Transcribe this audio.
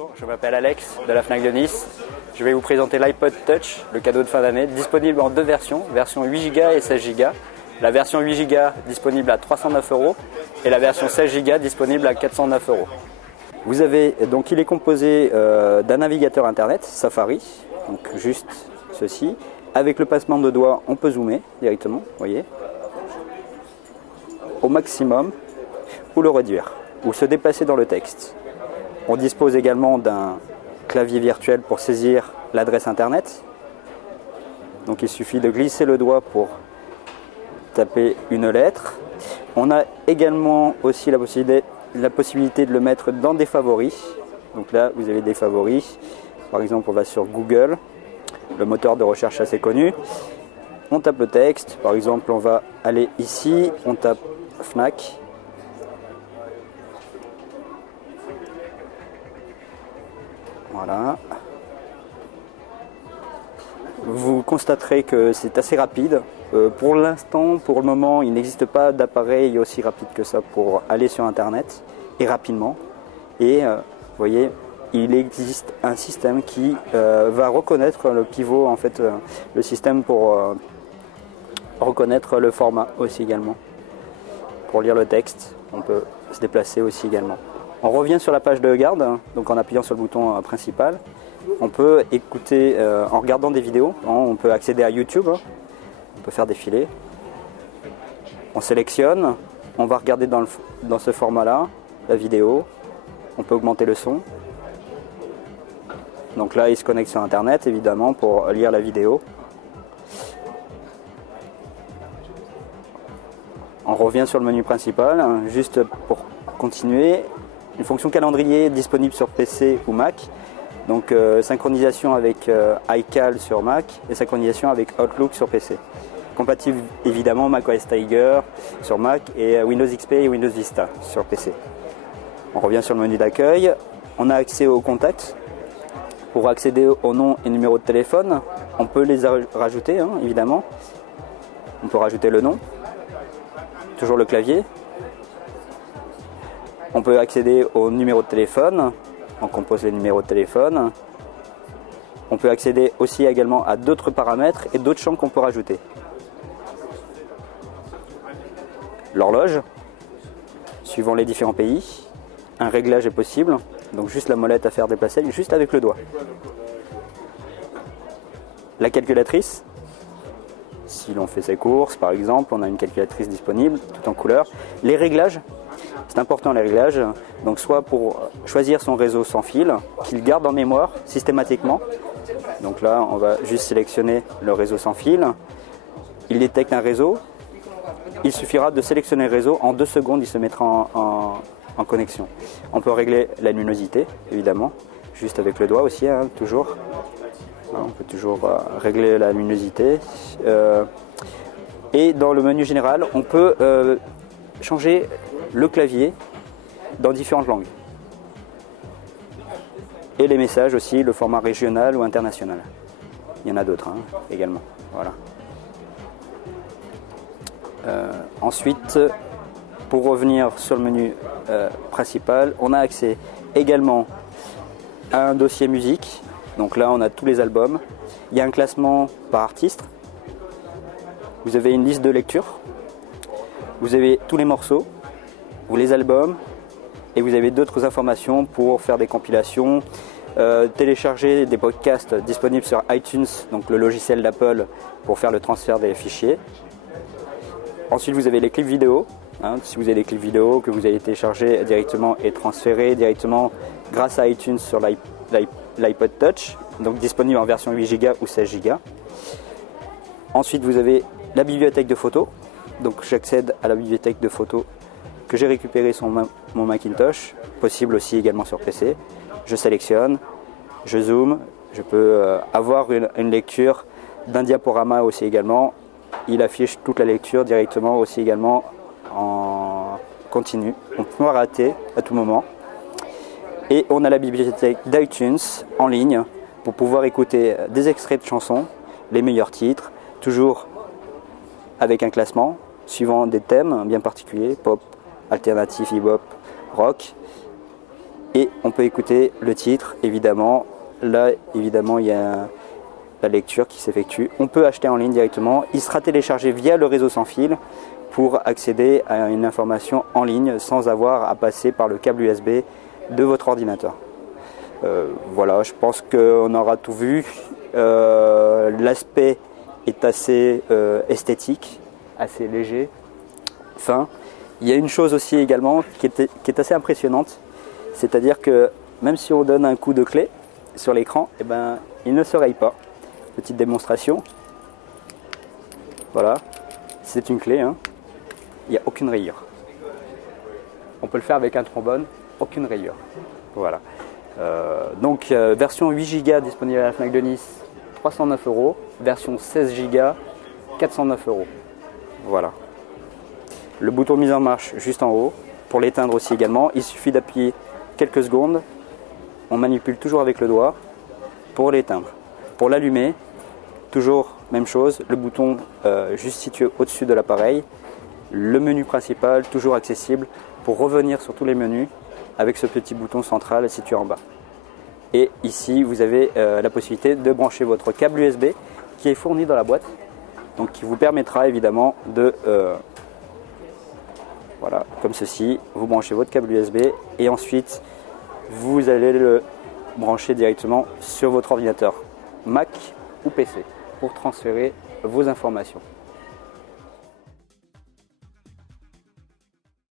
Bonjour, je m'appelle Alex de la Fnac de Nice. Je vais vous présenter l'iPod Touch, le cadeau de fin d'année, disponible en deux versions, version 8 Go et 16 Go. La version 8 Go disponible à 309 € et la version 16 Go disponible à 409 €. Vous avez, donc il est composé d'un navigateur internet, Safari, donc juste ceci. Avec le passement de doigts, on peut zoomer directement, vous voyez, au maximum, ou le réduire, ou se déplacer dans le texte. On dispose également d'un clavier virtuel pour saisir l'adresse internet. Donc il suffit de glisser le doigt pour taper une lettre. On a également aussi la possibilité de le mettre dans des favoris. Donc là, vous avez des favoris. Par exemple, on va sur Google, le moteur de recherche assez connu. On tape le texte. Par exemple, on va aller ici, on tape Fnac. Voilà. Vous constaterez que c'est assez rapide. Pour l'instant, pour le moment, il n'existe pas d'appareil aussi rapide que ça pour aller sur Internet et rapidement. Et vous voyez, il existe un système qui va reconnaître le pivot, en fait, le système pour reconnaître le format aussi également. Pour lire le texte, on peut se déplacer aussi également. On revient sur la page de garde, donc en appuyant sur le bouton principal. On peut écouter en regardant des vidéos, on peut accéder à YouTube, on peut faire défiler. On sélectionne, on va regarder dans ce format-là la vidéo, on peut augmenter le son. Donc là, il se connecte sur Internet, évidemment, pour lire la vidéo. On revient sur le menu principal, juste pour continuer. Une fonction calendrier disponible sur PC ou Mac. Donc synchronisation avec iCal sur Mac et synchronisation avec Outlook sur PC. Compatible évidemment macOS Tiger sur Mac et Windows XP et Windows Vista sur PC. On revient sur le menu d'accueil. On a accès aux contacts. Pour accéder au nom et numéro de téléphone, on peut les rajouter évidemment. On peut rajouter le nom. Toujours le clavier. On peut accéder au numéro de téléphone, on compose les numéros de téléphone. On peut accéder aussi également à d'autres paramètres et d'autres champs qu'on peut rajouter. L'horloge, suivant les différents pays. Un réglage est possible, donc juste la molette à faire déplacer, juste avec le doigt. La calculatrice, si l'on fait ses courses par exemple, on a une calculatrice disponible, tout en couleur. Les réglages. C'est important les réglages, donc soit pour choisir son réseau sans fil, qu'il garde en mémoire systématiquement. Donc là, on va juste sélectionner le réseau sans fil. Il détecte un réseau. Il suffira de sélectionner le réseau. En 2 secondes, il se mettra en connexion. On peut régler la luminosité, évidemment, juste avec le doigt aussi, toujours. On peut toujours régler la luminosité. Et dans le menu général, on peut changer le clavier dans différentes langues. Et les messages aussi, le format régional ou international. Il y en a d'autres également. Voilà. Ensuite, pour revenir sur le menu principal, on a accès également à un dossier musique. Donc là, on a tous les albums. Il y a un classement par artiste. Vous avez une liste de lecture. Vous avez tous les morceaux, ou les albums, et vous avez d'autres informations pour faire des compilations, télécharger des podcasts disponibles sur iTunes, donc le logiciel d'Apple, pour faire le transfert des fichiers. Ensuite, vous avez les clips vidéo. Si vous avez des clips vidéo que vous allez télécharger directement et transférer directement grâce à iTunes sur l'iPod Touch, donc disponible en version 8 Go ou 16 Go. Ensuite, vous avez la bibliothèque de photos. Donc j'accède à la bibliothèque de photos que j'ai récupérée sur mon Macintosh, possible aussi également sur PC. Je sélectionne, je zoome, je peux avoir une lecture d'un diaporama aussi également. Il affiche toute la lecture directement aussi également en continu. On peut rater à tout moment. Et on a la bibliothèque d'iTunes en ligne pour pouvoir écouter des extraits de chansons, les meilleurs titres, toujours avec un classement suivant des thèmes bien particuliers, pop, alternatif, hip-hop, rock. et on peut écouter le titre évidemment. Là évidemment il y a la lecture qui s'effectue. On peut acheter en ligne directement. Il sera téléchargé via le réseau sans fil pour accéder à une information en ligne sans avoir à passer par le câble USB de votre ordinateur. Voilà, je pense qu'on aura tout vu. L'aspect est assez esthétique, assez léger, fin. Il y a une chose aussi également qui est assez impressionnante, c'est-à-dire que même si on donne un coup de clé sur l'écran, eh ben, il ne se raye pas. Petite démonstration. Voilà, c'est une clé, hein. Il n'y a aucune rayure. On peut le faire avec un trombone, aucune rayure. Voilà. Version 8 Go disponible à la Fnac de Nice, 309 €. Version 16 Go, 409 €. Voilà. Le bouton mise en marche juste en haut. Pour l'éteindre aussi également, il suffit d'appuyer quelques secondes. On manipule toujours avec le doigt pour l'éteindre. Pour l'allumer, toujours même chose, le bouton juste situé au-dessus de l'appareil. Le menu principal, toujours accessible pour revenir sur tous les menus avec ce petit bouton central situé en bas. Et ici, vous avez la possibilité de brancher votre câble USB qui est fourni dans la boîte, donc qui vous permettra évidemment de, voilà, comme ceci, vous branchez votre câble USB et ensuite vous allez le brancher directement sur votre ordinateur Mac ou PC pour transférer vos informations.